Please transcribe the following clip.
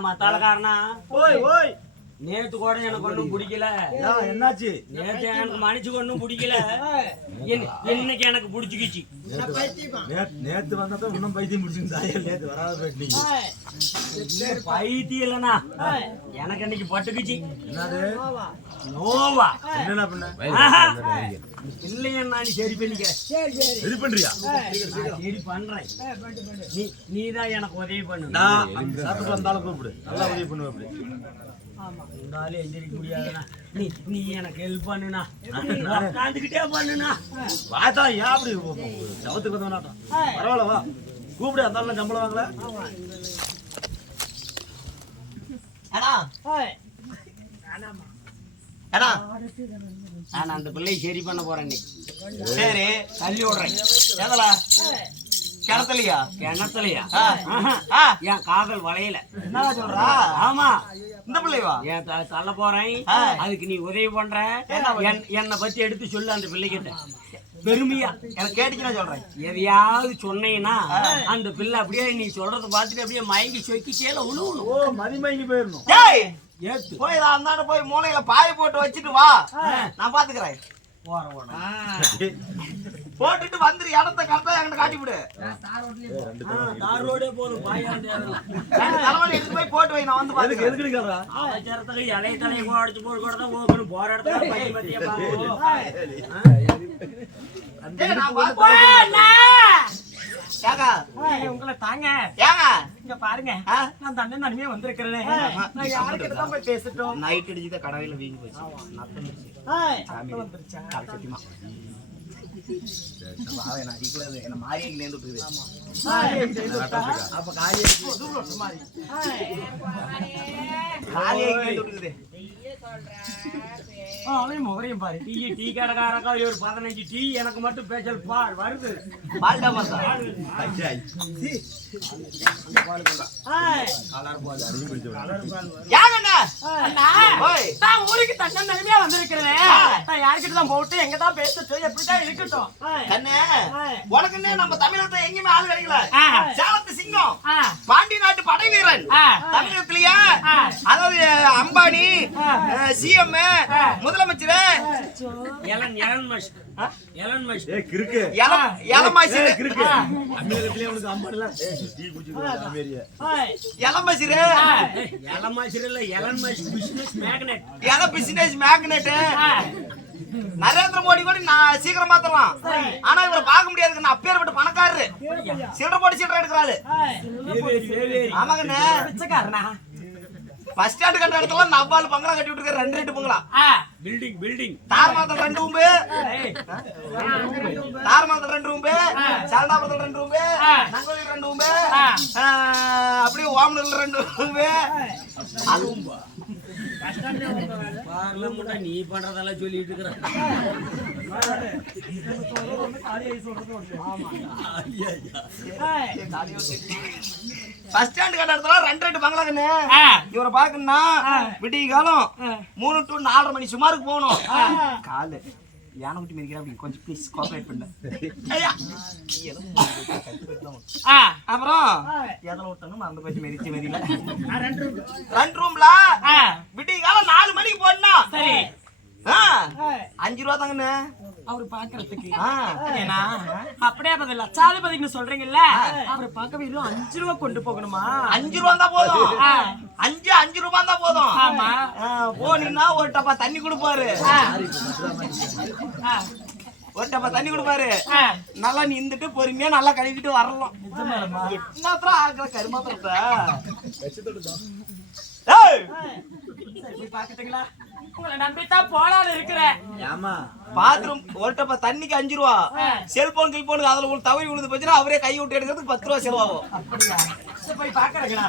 ஆமா தலைக்காரனா ஓய் ஓய் நேத்து கூட எனக்கு ஒண்ணும் பிடிக்கல. என்னாச்சு? நேத்து எனக்கு மனுச்சு ஒண்ணும் பிடிக்கல, இன்னைக்கு எனக்கு பிடிச்சிக்கிச்சு. நேத்து வந்தப்ப இன்னும் பைத்தியம் பிடிச்சிருந்தா நேத்து வராத போயிட்டீங்க. பைத்தியம் இல்லனா எனக்கு இன்னைக்கு பட்டுக்குச்சு. என்னது நோவா? என்ன பண்ண இல்லையா நான் சரி பண்ணிக்கிறேன். சரி பண்றியா? சரி பண்றேன். நீதான் எனக்கு உதவி பண்ணு. சாப்பிட்டு வந்தாலும் கூப்பிடு, நல்லா உதவி பண்ணுவேன். அப்படி எந்திரிக்க முடியாதுண்ணா, நீ எனக்கு ஹெல்ப் பண்ணுண்ணா. உட்காந்துக்கிட்டே பண்ணுண்ணா. வாத்தா ஏன் அப்படி சவத்துக்கு வந்து வேணாட்டம். பரவாயில்ல வா கூப்பிடு, அந்த சம்பளம் வாங்கல. நான் அந்த பிள்ளையை சரி பண்ண போறேன். சரி தள்ளி விடுறேன். எதலா கிணத்துலயா? கிணத்துலயா? என் காதல் வளையல. என்ன சொல்றா? ஆமா, இந்த பிள்ளைவா ஏன் தள்ள போறேன். அதுக்கு நீ உதவி பண்ற. என்னை பத்தி எடுத்து சொல்லு அந்த பிள்ளைகிட்ட பெருமையா. எனக்கு கேட்டுச்சுன்னா சொல்றேன். எதையாவது சொன்னீங்கன்னா அந்த பிள்ளை அப்படியே நீ சொல்றத பார்த்துட்டு அப்படியே மயங்கி சொக்கி கீழே விழுவணும். ஓ மதிமயங்கி போயிடணும். ஏத்து போய் அந்தாண்ட போய் மூளையில பாய போட்டு வச்சுட்டு வா, நான் பாத்துக்கிறேன். போட்டுட்டு வந்துரு, இடத்த கரெக்டா என்கிட்ட காட்டி விடு. தாரோடே போதும். தலைவலி எடுத்து போய் போட்டு வை, நான் வந்து பாத்துக்கிறேன். அவசரத்துக்கு இலைய தலையை கூட அடிச்சு போட்டு கூட தான் போகணும். போற இடத்துல பையன் பத்தியா உங்களை தாங்க. இங்க பாருங்க, நான் தண்ணி நன்மையா வந்திருக்கிறேன். நான் யாருக்கிட்ட தான் போய் பேசட்டும். நைட் அடிச்சுதான் கடவையில வீங்கி போச்சு. என்ன மாறியை நேர்ந்துட்டு அப்ப காலியே முகரையும் பாரு. டீ கடைக்காரக்கா ஒரு 15 டீ, எனக்கு மட்டும் ஸ்பெஷல் பால் வருது. பால் ஊருக்கு தன்ன நிலைமையா வந்திருக்கிறேன். நான் யாருக்கிட்ட தான் போட்டு எங்க தான் பேசட்டும், எப்படிதான் இருக்கட்டும். உனக்குன்னு நம்ம தமிழகத்துல எங்கேயுமே ஆள் கிடைக்கல. சேலத்து சிங்கம், பாண்டி நாட்டு படை வீரன் தமிழகத்திலேயே. அதாவது அம்பானி, சிஎம், முதலமைச்சர், நரேந்திர மோடி கூட நான் சீக்கிரம் மாத்தலாம். ஆனா இவரை பார்க்க முடியாது. நான் அப்பேற்பட்ட பணக்காரரு, சில்லறை போட்டு சில்லறை எடுக்கிறாரு. ஆமாங்கண்ணா, பஸ் ஸ்டாண்ட் கட்ட இடத்துல நவ்வால் பங்களா கட்டி விட்டுருக்க. 2 பங்களா, பில்டிங் தார்மாத்தல் 2 ரூம்பு, தார்மாத்தல் 2 ரூம்பு, சால்டாபுரத்தில் 2 ரூம்பு, நங்கோலில் 2 ரூம்பு, அப்படியே ஓமனூர்ல 2 ரூம்பு. அதுவும் நீ பண்றதெல்லாம் சொல்லிட்டு இருக்கிற. பஸ் ஸ்டாண்ட் கட்ட இடத்துல 2 பங்களாக்குன்னு இவரை பாக்கணும்னா விடிய காலம் 3 to 4:30 மணி சுமாருக்கு போகணும். காலு யானை குட்டி மிதிக்கிறேன். அப்படி கொஞ்சம் ப்ளீஸ் கோஆபரேட் பண்ணு. அப்புறம் எதில் விட்டணும் அந்த பற்றி மெதிச்சு மெதியில 2 ரூம்ல விடிய காலம் 4 மணிக்கு போடணும். சரி, 5 ரூபா தாங்கண்ணே அவரு பாக்குறதுக்கு. அப்படியே லட்சாதிபதினு சொல்றீங்கல்ல, அவரை பார்க்க வெறும் 5 ரூபா கொண்டு போகணுமா? 5 ரூபா தான் போதும். 5 ரூபா தான் போதும். ஆமா, போனீங்கன்னா ஒரு டப்பா தண்ணி கொடுப்பாரு. ஒரு டப்பா தண்ணி கொடுப்பாரு. நல்லா நின்றுட்டு பொறுமையா நல்லா கழுவிட்டு வரலாம். என்னத்தான் ஆகிற கருமாத்திரத்தை பாக்கட்டுங்களா? உங்களை நம்பித்தான் போலான்னு இருக்கிறேன். பாத்ரூம் ஒரு டப்பா தண்ணிக்கு 5 ரூபா. செல்போன் கில்போனுக்கு அதுல தவறி விழுந்து போச்சுன்னா அவரே கை விட்டு எடுக்கிறதுக்கு 10 ரூபா செலவாகும். அப்படியா? போய் பாக்குறேங்களா?